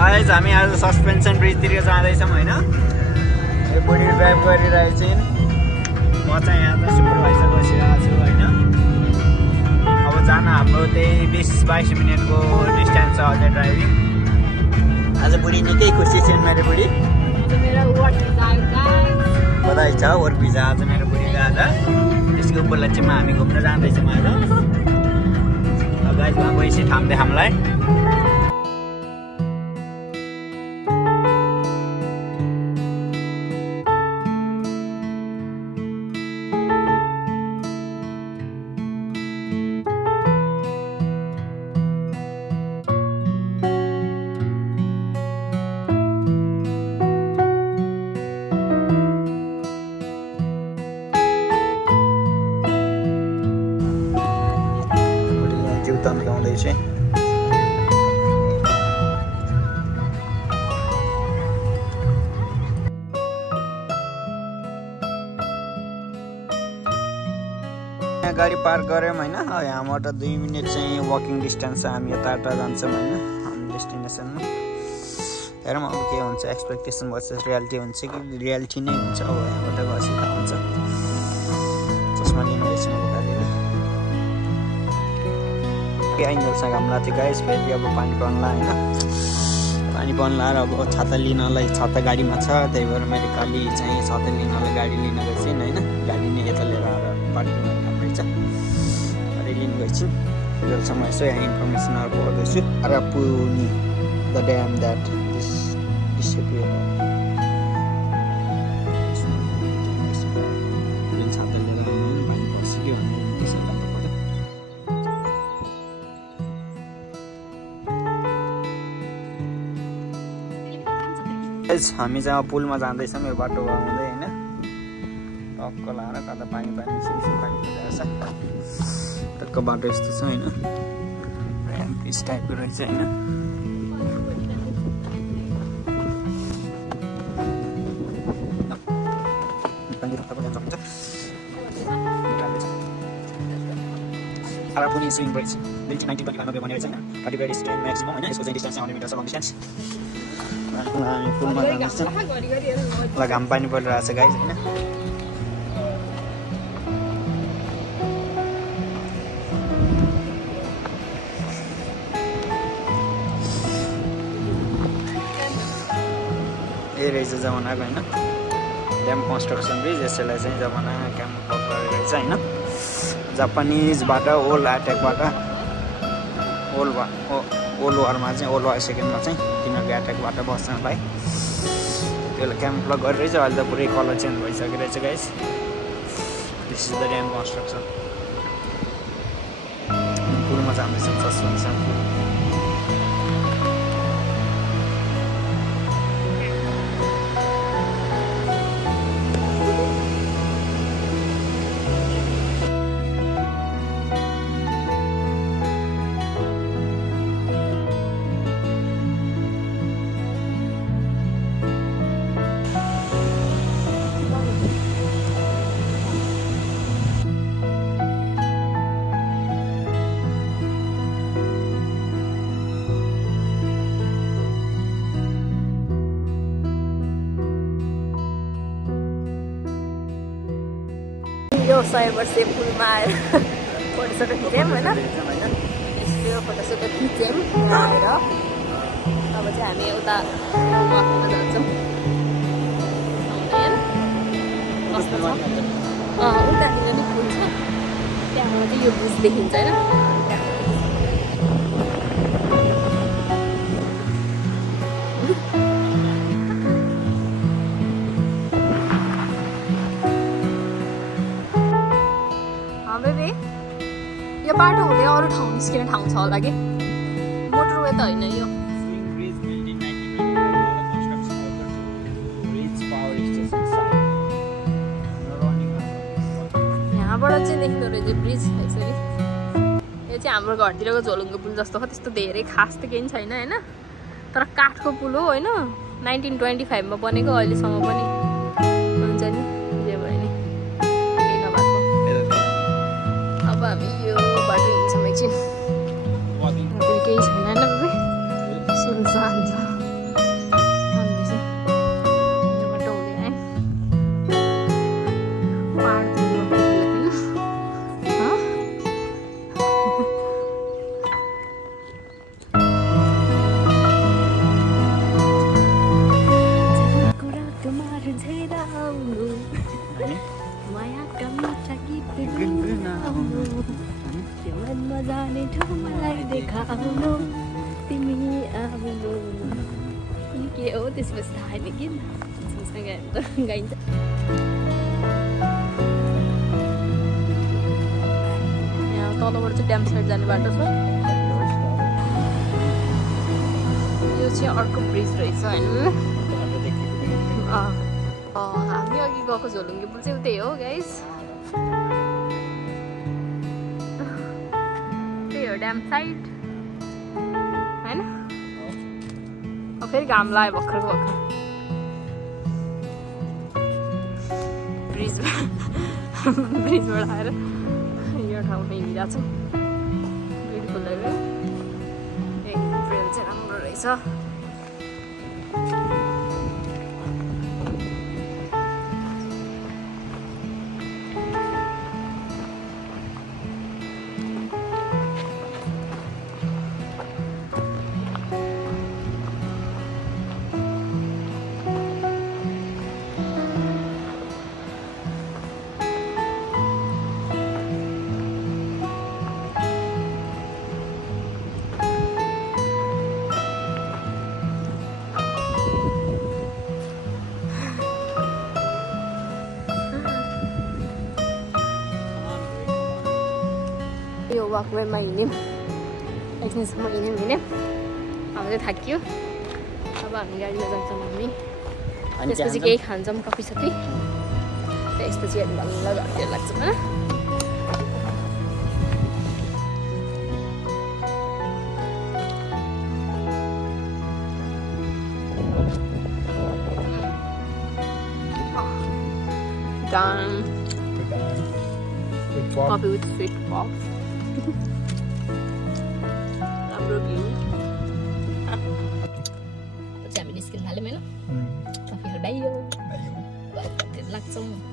Guys हामी आज suspension ब्रिजतिर जाँदैछौँ हैन। यो बुढी ड्राइभ गरिरहेछिन्, म चाहिँ यहाँ त सुपरभाइजर बसिरहेको छु हैन। अब जान हाम्रो त्यही 20-22 मिनटको डिस्टेन्स छ अझै ड्राइभिङ। आज बुढी निकै खुसी छिन् मेरो बुढी। बधाई छ वर्क भिजा आज मेरो बुढीको आज। त्यसको उपलक्ष्यमा हामी घुम्न जाँदैछौँ आज। गाइस वहाँ गएपछि थाम्दै हामीलाई तन्काउँदैछ। गाडी पार्क गऱ्यौँ होइन। यहाँबाट 2 मिनट चाहिँ वकिङ डिस्टेन्स छ, हामी यता जान्छौँ होइन हाम्रो डेस्टिनेसनमा। हेरौँ अब के हुन्छ, एक्सपेक्टेसन भर्सेस रियालिटी हुन्छ कि रियालिटी नै हुन्छ। अब यहाँबाट गएपछि थाहा हुन्छ। चस्मा लिनु रहेछ मेरो गाडीले। एङ्गलसँग घाम लाग्थ्यो गाइस, फेरि अब पानी पर्न होइन। पानी पर्न लाएर अब छाता लिनलाई छाता गाडीमा छ, त्यही भएर मैले काली चाहिँ छाता लिनलाई गाडी लिन गएछिन् होइन। गाडी नै यता लिएर आएर पार्किङमा काम रहेछ, गाडी लिनु गएछिन्। जेलसम्म यसो यहाँ इन्फर्मेसनहरू पढ्दैछु। Arapuni, the dam that disappeared. छाता लिएर आउनु पानी पर्छ कि भनेर त्यसै लाग्नु पर्यो। हामी चाहिँ पुलमा जाँदैछौँ यो बाटो आउँदै होइन। टक्क लाएर कता पानी सिसी पानी परिरहेछ। टक्क बाटो यस्तो छ होइन, पिस टाइपको रहेछ होइन। Arapuni स्विमिङ ब्रिज 1925 मा बनेको छ हैन। 30 स्टेन म्याक्सिमम हैन। यसको चाहिँ डिस्टेन्स 100 मिटर छ लङ डिस्टेन्स। हामी पुलमा जाँदैछौँ। ल घाम पानी परिरहेछ गाइस हैन। ए रहेछ जमानाको हैन ड्याम कन्स्ट्रक्सन ब्रिज। यसैलाई चाहिँ जमाना काम गरेको रहेछ हैन। जापानिजबाट ओल्ड एट्याकबाट ओल्ड वारमा चाहिँ ओल्ड वार सेकेन्डमा चाहिँ तिनीहरूको एट्याकबाट बस्नलाई त्यसलाई क्याम्प गरिरहेछ। अहिले त पुरै कलर चेन्ज भइसकेको रहेछ guys. This is the dam construction. पुलमा जाँदैछौँ सस्पेन्सन। यो 100 वर्षे पुलमा आएर फोटोसोटो खिच्यौँ होइन। यसको फोटोसोटो खिच्यौँ आएर अब चाहिँ हामी उता वकमा जान्छौँ। कस्तो छ उतातिर पनि पुल छ, त्यहाँबाट चाहिँ यो ब्रिज देखिन्छ होइन। यो बाटो हुँदै अरू ठाउँ निस्किने ठाउँ छ होला कि, मोटरवे त होइन यो। यहाँबाट चाहिँ देख्दो रहेछ ब्रिज यसरी। यो चाहिँ हाम्रो घरतिरको झोलुङको पुल जस्तो हो, त्यस्तो धेरै खास त केही छैन होइन। तर काठको पुल हो होइन। 1925 मा बनेको, अहिलेसम्म पनि हुन्छ नि जे भयो नि केही नभएको। अब हामी यो बाटो हिँड्छौँ एकछिन, केही छैन होइन। सुनसान छ। तिमी आउनु के हो त्यसपछि थाहा छैन कि गाइन्छ यहाँ तलबाट चाहिँ ड्याम साइड जाने बाटो छ यो चाहिँ अर्को ब्रिज रहेछ होइन हामी अघि गएको झोलुङ्गे पुल चाहिँ उतै हो गाइस त्यही हो ड्याम साइड होइन फेरि घाम लाग्यो भर्खरको भर्खर ब्रिजबाट आएर यो ठाउँमा हिँडिरहेको छु ब्युटिफुल लाग्यो ट्रेल चाहिँ राम्रो रहेछ यो वाकवेमा हिँड्यौँ एकछिनसम्म हिँड्यौँ अब चाहिँ थाकियो अब हामी गाडीमा जान्छौँ हामी त्यसपछि केही खान्छौँ कफी सफी त्यसपछि हेर्नु बल्ल घरतिर लाग्छ coffee with sweet pop. राम्रो भ्यू पछि हामी निस्किन थाल्यौँ होइन कफी खाएर बाहिर लाग्छौँ